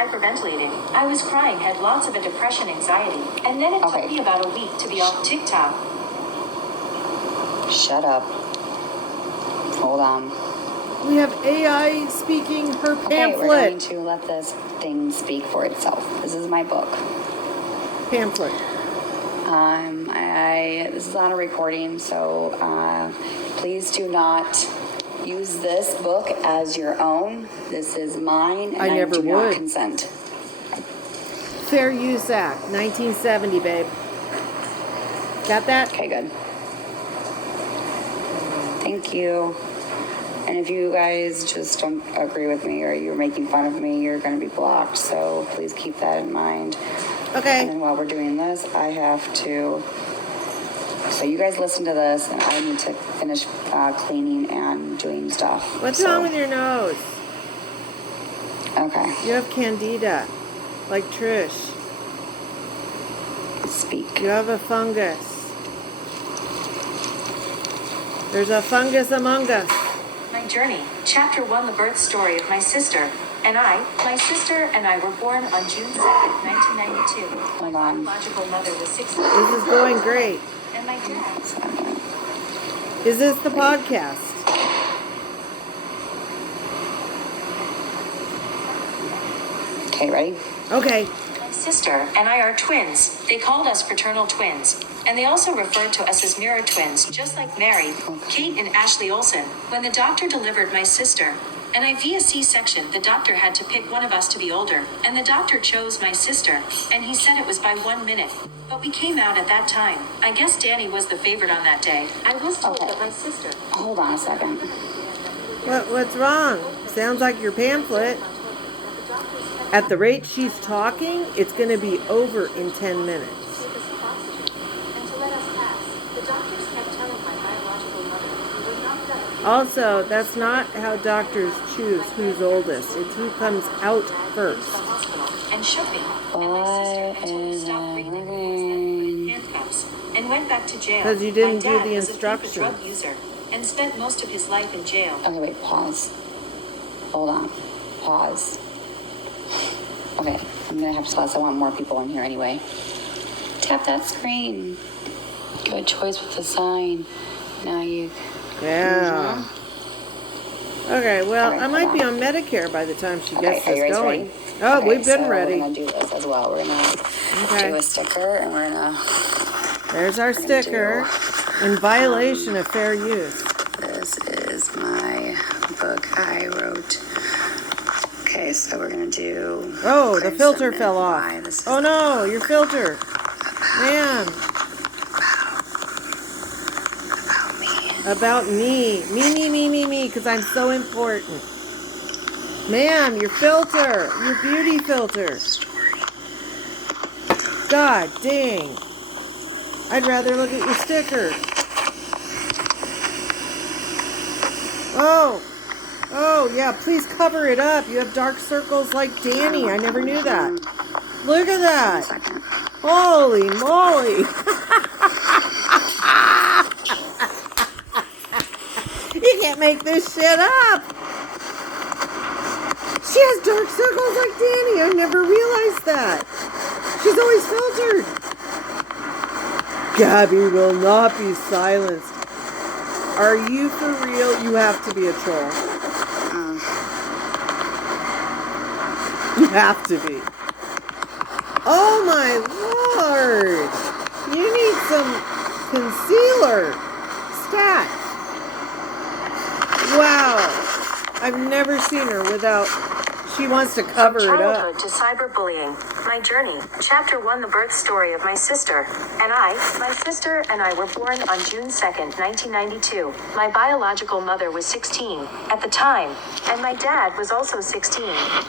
hyperventilating. I was crying, had lots of a depression, anxiety, and then it took me about a week to be off TikTok. Shut up. Hold on. We have AI speaking her pamphlet. Okay, we're going to let this thing speak for itself. This is my book. Pamphlet. This is on a recording, so please do not use this book as your own. This is mine, and I do not consent. Fair Use Act, 1970, babe. Got that? Okay, good. Thank you. And if you guys just don't agree with me or you're making fun of me, you're going to be blocked. So please keep that in mind. Okay. And then while we're doing this, I have to... So you guys listen to this, and I need to finish cleaning and doing stuff. What's wrong with your nose? Okay. You have candida, like Trish. Speak. You have a fungus. There's a fungus among us. My journey, Chapter 1, the birth story of my sister. My sister and I were born on June 2nd, 1992. Hold My on. biological mother was 16. This is going great. And my dad. Is this the podcast? Okay, ready? Okay. My sister and I are twins. They called us fraternal twins. And they also referred to us as mirror twins, just like Mary, Kate, and Ashley Olsen. When the doctor delivered my sister and I via C-section, the doctor had to pick one of us to be older. And the doctor chose my sister, and he said it was by 1 minute. But we came out at that time. I guess Danny was the favorite on that day. I was told that my sister... Hold on a second. What's wrong? Sounds like your pamphlet. At the rate she's talking, it's going to be over in 10 minutes. Also, that's not how doctors choose who's oldest. It's who comes out first. And shook me. And my sister told me to stop breathing handcuffs and went back to jail. Because you didn't do the My dad was a instructions. drug user and spent most of his life in jail. Okay, wait, pause. Hold on. Pause. Okay, I'm going to have to pause. I want more people in here anyway. Tap that screen. Good choice with the sign. Now you... Yeah. Okay, well, Right, I might be on Medicare by the time she gets are you this guys going. ready? Oh, Okay, we've been so ready. We're going to do this as well. We're going to do a sticker, and we're going to... There's our sticker. In violation of fair use. This is my book I wrote. Okay, so we're going to do... Oh, the filter fell off. Oh no, your filter. Man. About me. Me, because I'm so important. Man, your filter. Your beauty filter. God dang. I'd rather look at your sticker. Oh, yeah, please cover it up. You have dark circles like Danny. I never knew that. Look at that. Holy moly. You can't make this shit up. She has dark circles like Danny. I never realized that. She's always filtered. Gabby will not be silenced. Are you for real? You have to be a troll. You have to be. Oh my lord. You need some concealer. Stat. Wow. I've never seen her without... She wants to cover it up. Childhood to cyberbullying. My journey. Chapter 1, the birth story of my sister. My sister and I were born on June 2nd, 1992. My biological mother was 16 at the time, and my dad was also 16.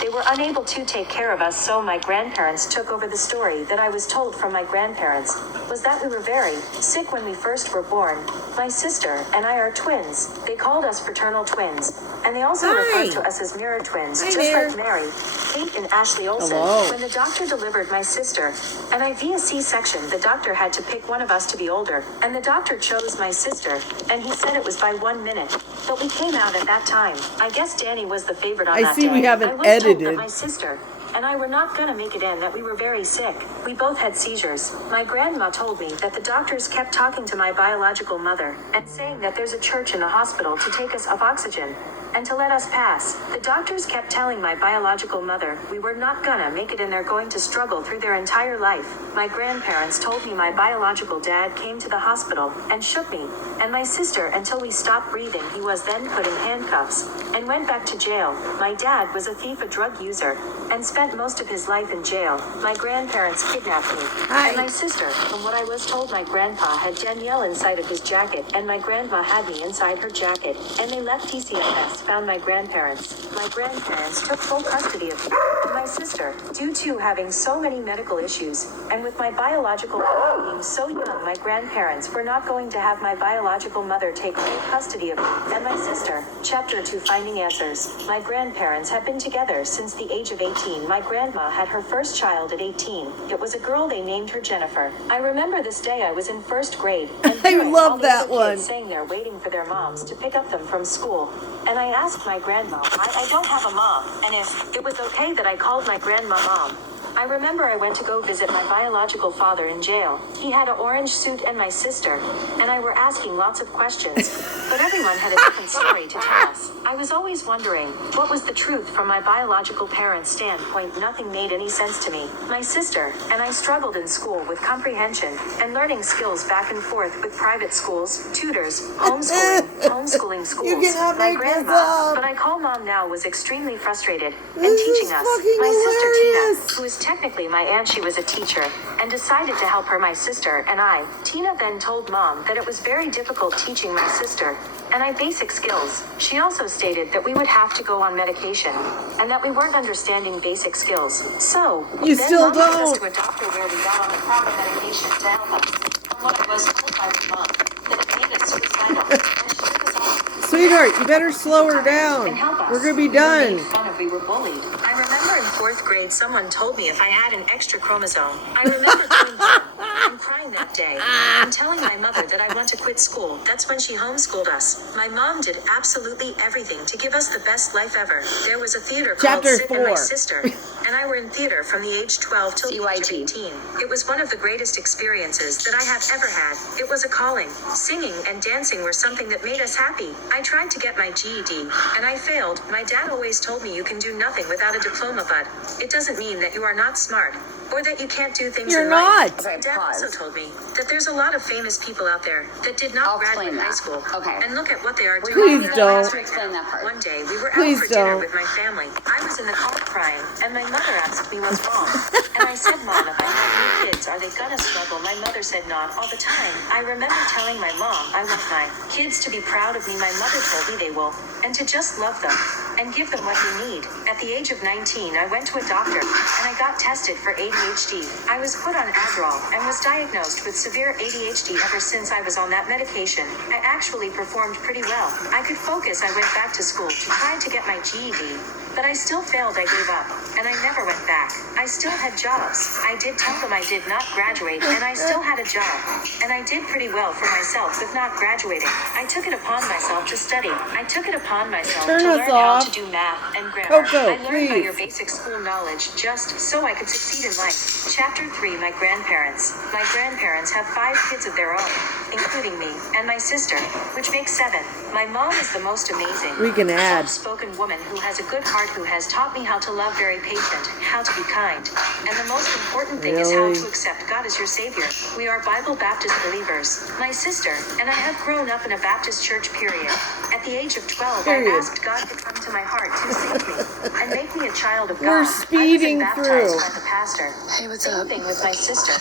They were unable to take care of us, so my grandparents took over the story that I was told from my grandparents. Was that we were very sick when we first were born. My sister and I are twins. They called us fraternal twins, and they also referred to us as mirror twins, just like Mary, Kate, and Ashley Olsen. Hello. When the doctor delivered my sister and I via C-section, the doctor had to pick one of us to be older, and the doctor chose my sister, and he said it was by 1 minute. But we came out at that time. I guess Danny was the favorite on that day. I see we haven't I was told edited. that my sister and I were not gonna make it in, that we were very sick. We both had seizures. My grandma told me that the doctors kept talking to my biological mother and saying that there's a church in the hospital to take us off oxygen and to let us pass. The doctors kept telling my biological mother we were not gonna make it and they're going to struggle through their entire life. My grandparents told me my biological dad came to the hospital and shook me and my sister until we stopped breathing. He was then put in handcuffs and went back to jail. My dad was a thief, a drug user, and spent most of his life in jail. My grandparents kidnapped me and my sister. From what I was told, my grandpa had Danielle inside of his jacket and my grandma had me inside her jacket, and they left TCFS, found my grandparents. My grandparents took full custody of me and my sister due to having so many medical issues, and with my biological mother being so young, my grandparents were not going to have my biological mother take full custody of me and my sister. Chapter 2, Finding Answers. My grandparents have been together since the age of 18. My grandma had her first child at 18. It was a girl, they named her Jennifer. I remember this day, I was in first grade and I hearing love all these that little one. kids saying they're waiting for their moms to pick up them from school. And I asked my grandma why I don't have a mom, and if it was okay that I called my grandma mom. I remember I went to go visit my biological father in jail. He had an orange suit and my sister, and I were asking lots of questions, but everyone had a different story to tell us. I was always wondering, what was the truth from my biological parents' standpoint? Nothing made any sense to me. My sister and I struggled in school with comprehension and learning skills back and forth with private schools, tutors, homeschooling schools. You cannot My make this grandma, up. but I call mom now, was extremely frustrated and This teaching is us. fucking My sister hilarious. Tina, who is technically my aunt, she was a teacher, and decided to help her, my sister, and I. Tina then told mom that it was very difficult teaching my sister and I basic skills. She also stated that we would have to go on medication, and that we weren't understanding basic skills. So, You then still mom took us don't. to a doctor where we got on the proper medication to help us. From what I was told by my mom, that it made us suicidal, and she took us off. Sweetheart, you better slow her And down. help us. We're gonna be We were done. made fun of, we were bullied. I remember in 4th grade, someone told me if I had an extra chromosome. I remember telling them, I'm crying that day. I'm telling my mother that I want to quit school. That's when she homeschooled us. My mom did absolutely everything to give us the best life ever. There was a theater called Chapter Sid and my 4. sister, and I were in theater from the age 12 till the age of CYT. 18. It was one of the greatest experiences that I have ever had. It was a calling. Singing and dancing were something that made us happy. I tried to get my GED, and I failed. My dad always told me you can do nothing without a diploma, but it doesn't mean that you are not smart, or that you can't do things You're in life. not. Okay, Dad also pause. told me that there's a lot of famous people out there that did not I'll graduate explain high that. school. Okay. And look at what they are doing. Please in their lives don't. right Explain now. that part. One day we were out Please for dinner don't. with my family. I was in the car crying, and my mother asked me what's wrong. And I said, Mom, if I have new kids, are they gonna struggle? My mother said, not all the time. I remember telling my mom I want my kids to be proud of me. My mother told me they will, and to just love them and give them what they need. At the age of 19, I went to a doctor and I got tested for ADHD. I was put on Adderall and was diagnosed with severe ADHD. Ever since I was on that medication, I actually performed pretty well. I could focus. I went back to school to try to get my GED, but I still failed. I gave up, and I never went back. I still had jobs. I did tell them I did not graduate, and I still had a job. And I did pretty well for myself with not graduating. I took it upon myself to study. I took it upon myself Turn to us learn how off. to do math and grammar. Coco, I learned by please. your basic school knowledge just so I could succeed in life. Chapter 3, My Grandparents. My grandparents have 5 kids of their own, including me and my sister, which makes 7. My mom is the most amazing, We can add. soft-spoken woman who has a good heart, who has taught me how to love, very patient, how to be kind. And the most important thing is how Really? to accept God as your Savior. We are Bible Baptist believers. My sister and I have grown up in a Baptist church, period. At the age of 12, Period. I asked God to come to my heart to save me and make me a child of God. We're I was speeding baptized through. by the pastor. Hey, what's Same up? thing with my sister.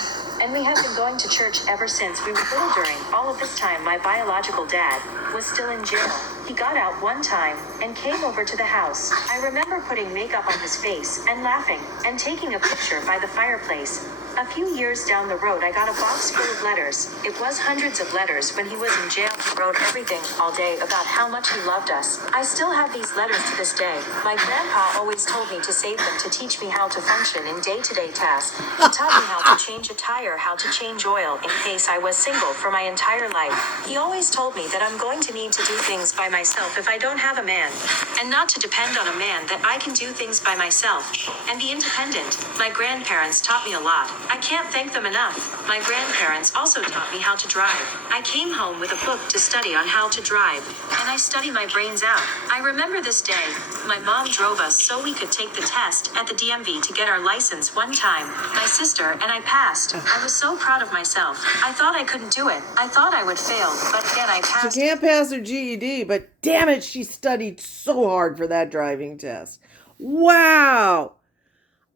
And we have been going to church ever since we were little. During all of this time, my biological dad was still in jail. He got out one time and came over to the house. I remember putting makeup on his face and laughing and taking a picture by the fireplace. A few years down the road, I got a box full of letters. It was hundreds of letters. When he was in jail, he wrote everything all day about how much he loved us. I still have these letters to this day. My grandpa always told me to save them to teach me how to function in day-to-day tasks. He taught me how to change a tire, how to change oil in case I was single for my entire life. He always told me that I'm going to need to do things by myself if I don't have a man, and not to depend on a man, that I can do things by myself and be independent. My grandparents taught me a lot. I can't thank them enough. My grandparents also taught me how to drive. I came home with a book to study on how to drive, and I study my brains out. I remember this day. My mom drove us so we could take the test at the DMV to get our license one time. My sister and I passed. I was so proud of myself. I thought I couldn't do it. I thought I would fail, but yet I She passed. can't pass her GED, but damn it, she studied so hard for that driving test. Wow.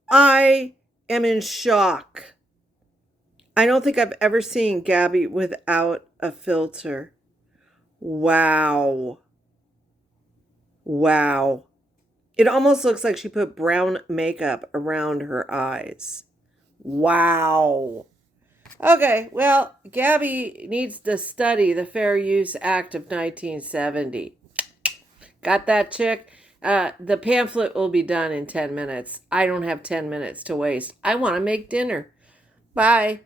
I am in shock. I don't think I've ever seen Gabby without a filter. Wow. Wow. It almost looks like she put brown makeup around her eyes. Wow. Okay, well, Gabby needs to study the Fair Use Act of 1970. Got that, chick? The pamphlet will be done in 10 minutes. I don't have 10 minutes to waste. I want to make dinner. Bye.